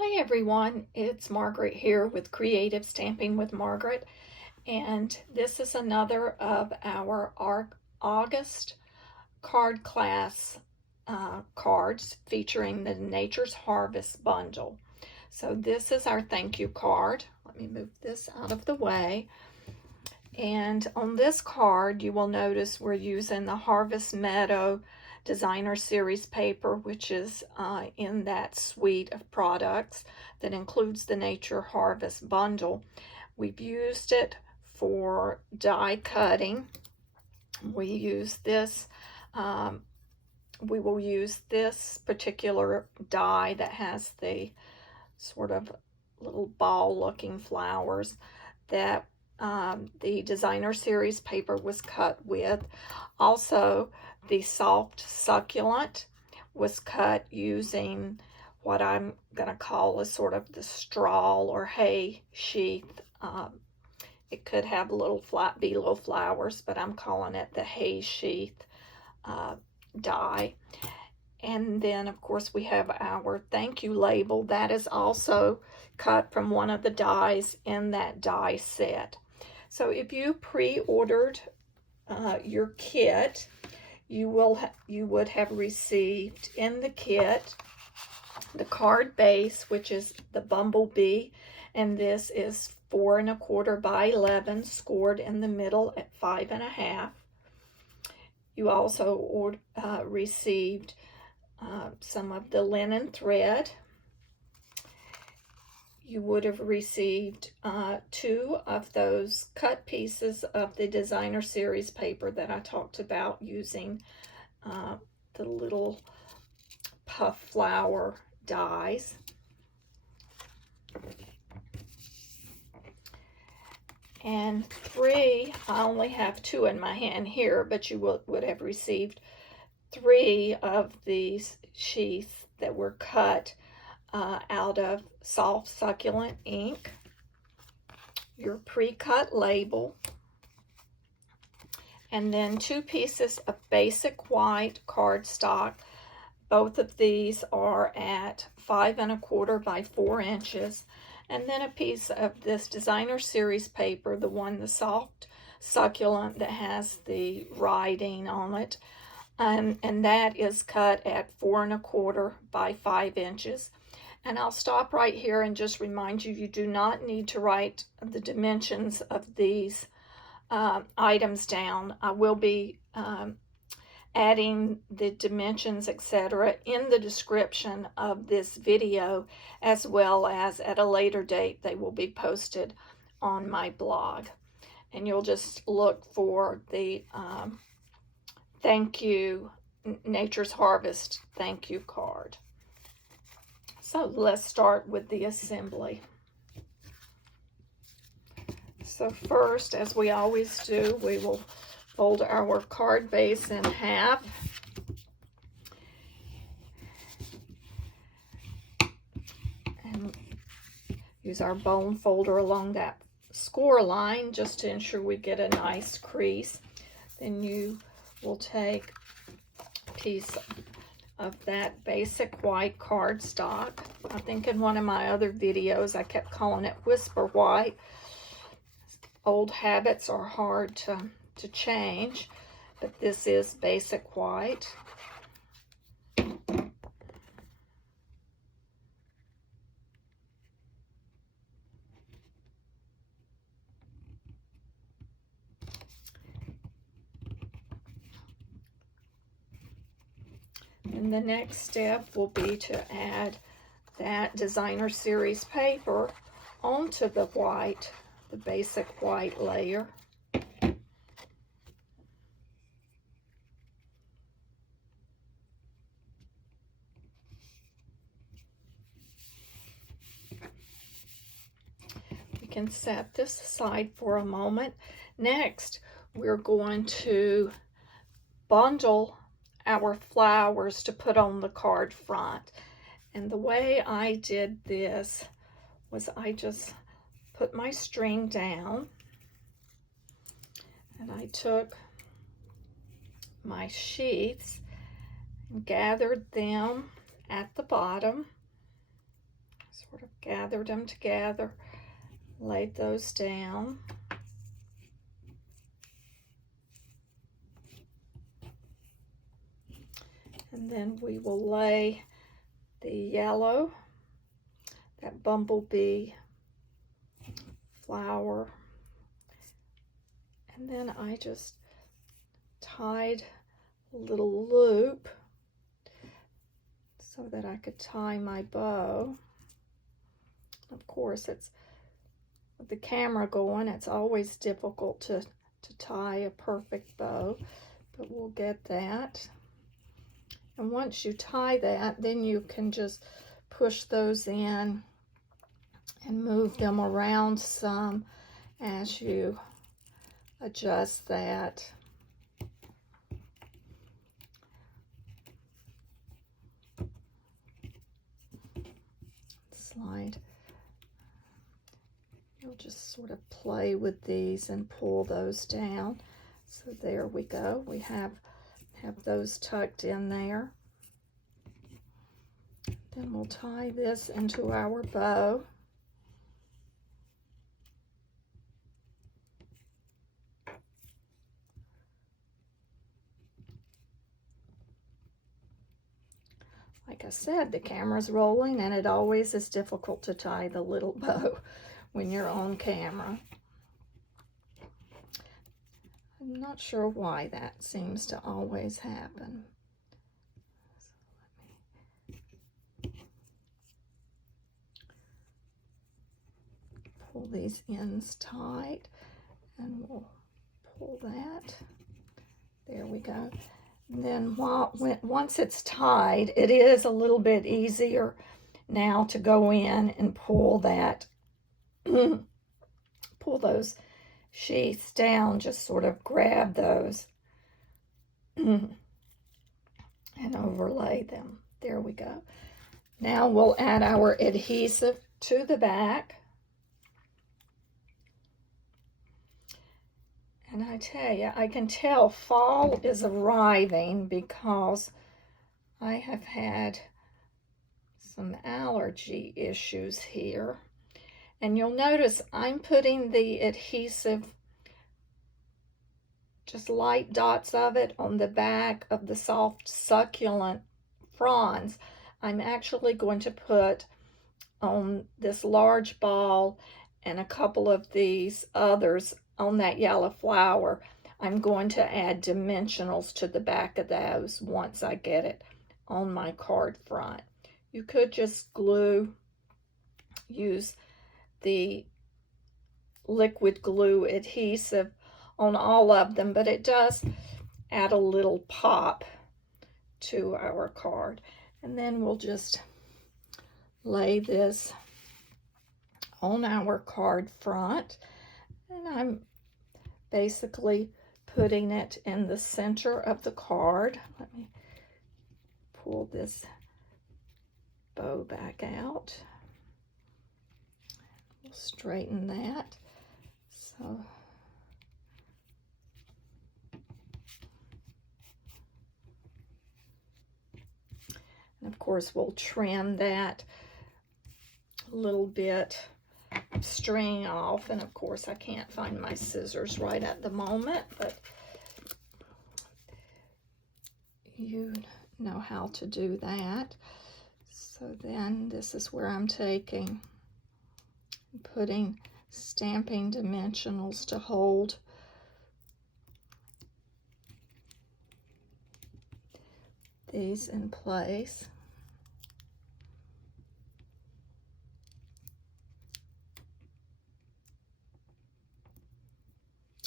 Hi everyone, it's Margaret here with Creative Stamping with Margaret, and this is another of our August card class cards featuring the Nature's Harvest bundle. So this is our thank you card. Let me move this out of the way. And on this card, you will notice we're using the Harvest Meadow Designer Series Paper, which is in that suite of products that includes the Nature Harvest bundle. We've used it for die cutting. We will use this particular die that has the sort of little ball looking flowers that the Designer Series paper was cut with. Also, the soft Succulent was cut using what I'm going to call a sort of the straw or hay sheath. It could have little flat below flowers, but I'm calling it the hay sheath die. And then, of course, we have our thank you label. That is also cut from one of the dies in that die set. So if you pre-ordered your kit, you would have received in the kit the card base, which is the Bumblebee, and this is 4 1/4 by 11, scored in the middle at 5 1/2. You also received some of the linen thread. You would have received 2 of those cut pieces of the Designer Series paper that I talked about using the little puff flower dies. And 3, I only have 2 in my hand here, but you would have received 3 of these sheaths that were cut out of soft Succulent ink, your pre-cut label, and then 2 pieces of basic white cardstock. Both of these are at 5 1/4 by 4 inches, and then a piece of this Designer Series paper, the soft Succulent that has the writing on it, and that is cut at 4 1/4 by 5 inches. And I'll stop right here and just remind you, you do not need to write the dimensions of these items down. I will be adding the dimensions, etc., in the description of this video, as well as at a later date they will be posted on my blog. And you'll just look for the thank you, Nature's Harvest thank you card. So let's start with the assembly. So first, as we always do, we will fold our card base in half. And use our bone folder along that score line just to ensure we get a nice crease. Then you will take a piece of that basic white cardstock. I think in one of my other videos I kept calling it Whisper White. Old habits are hard to change, but this is basic white. And the next step will be to add that Designer Series paper onto the white, the basic white layer. We can set this aside for a moment. Next, we're going to bundle our flowers to put on the card front. And the way I did this was I just put my string down and I took my sheaths and gathered them at the bottom. sort of gathered them together, laid those down. And then we will lay the yellow, that bumblebee flower. And then I just tied a little loop so that I could tie my bow. Of course, it's with the camera going, it's always difficult to tie a perfect bow, but we'll get that. And once you tie that, then you can just push those in and move them around some as you adjust that. Slide. You'll just sort of play with these and pull those down. So there we go. We have those tucked in there. Then we'll tie this into our bow. Like I said, the camera's rolling and it always is difficult to tie the little bow when you're on camera. I'm not sure why that seems to always happen. So let me pull these ends tight and we'll pull that. There we go. And then once it's tied, it is a little bit easier now to go in and pull that, pull those sheaths down, just sort of grab those and overlay them. There we go. Now we'll add our adhesive to the back. And I tell you, I can tell fall is arriving because I have had some allergy issues here. And you'll notice I'm putting the adhesive, just light dots of it on the back of the soft succulent fronds. I'm actually going to put on this large ball and a couple of these others on that yellow flower. I'm going to add dimensionals to the back of those once I get it on my card front. You could just use the liquid glue adhesive on all of them, but it does add a little pop to our card. And then we'll just lay this on our card front, and I'm basically putting it in the center of the card. Let me pull this bow back out. We'll straighten that. So and of course we'll trim that little bit of string off, and of course I can't find my scissors right at the moment, but you know how to do that. So then this is where I'm taking, putting Stampin Dimensionals to hold these in place.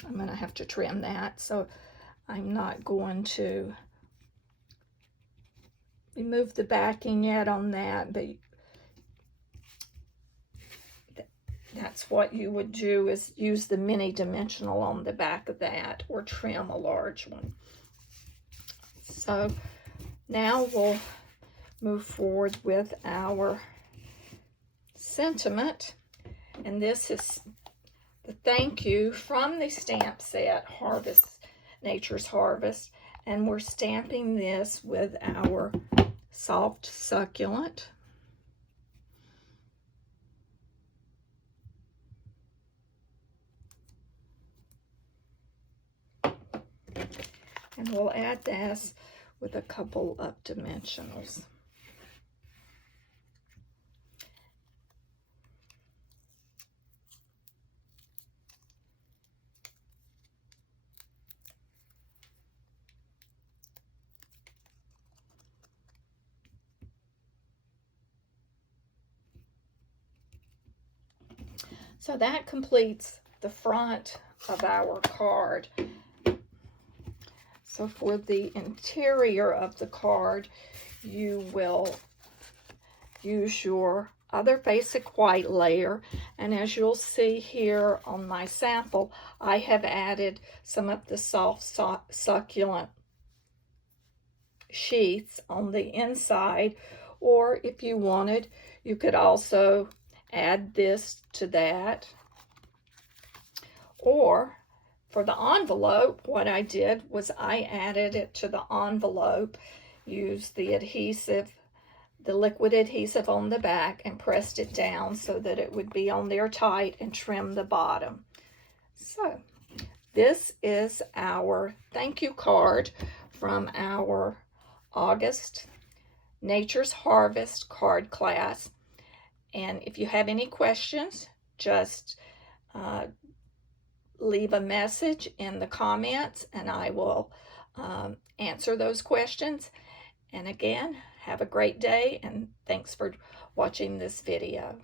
I'm going to have to trim that, so I'm not going to remove the backing yet on that, but that's what you would do, is use the mini dimensional on the back of that, or trim a large one. So now we'll move forward with our sentiment, and this is the thank you from the stamp set Nature's Harvest, and we're stamping this with our soft succulent. And we'll add this with a couple of dimensionals. So that completes the front of our card. So for the interior of the card, you will use your other basic white layer, and as you'll see here on my sample, I have added some of the soft succulent sheaths on the inside, or if you wanted, you could also add this to that. Or for the envelope, what I did was I added it to the envelope, used the adhesive, the liquid adhesive on the back, and pressed it down so that it would be on there tight, and trim the bottom. So this is our thank you card from our August Nature's Harvest card class. And if you have any questions, just leave a message in the comments and I will answer those questions. And again, have a great day, and thanks for watching this video.